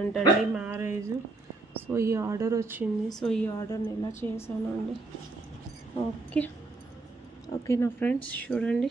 ఉంటుందంటండి marriage. So ఈ order వచ్చింది. So ఈ ఆర్డర్ని ఇలా చేశానండి. ఓకేనా ఫ్రెండ్స్, చూడండి.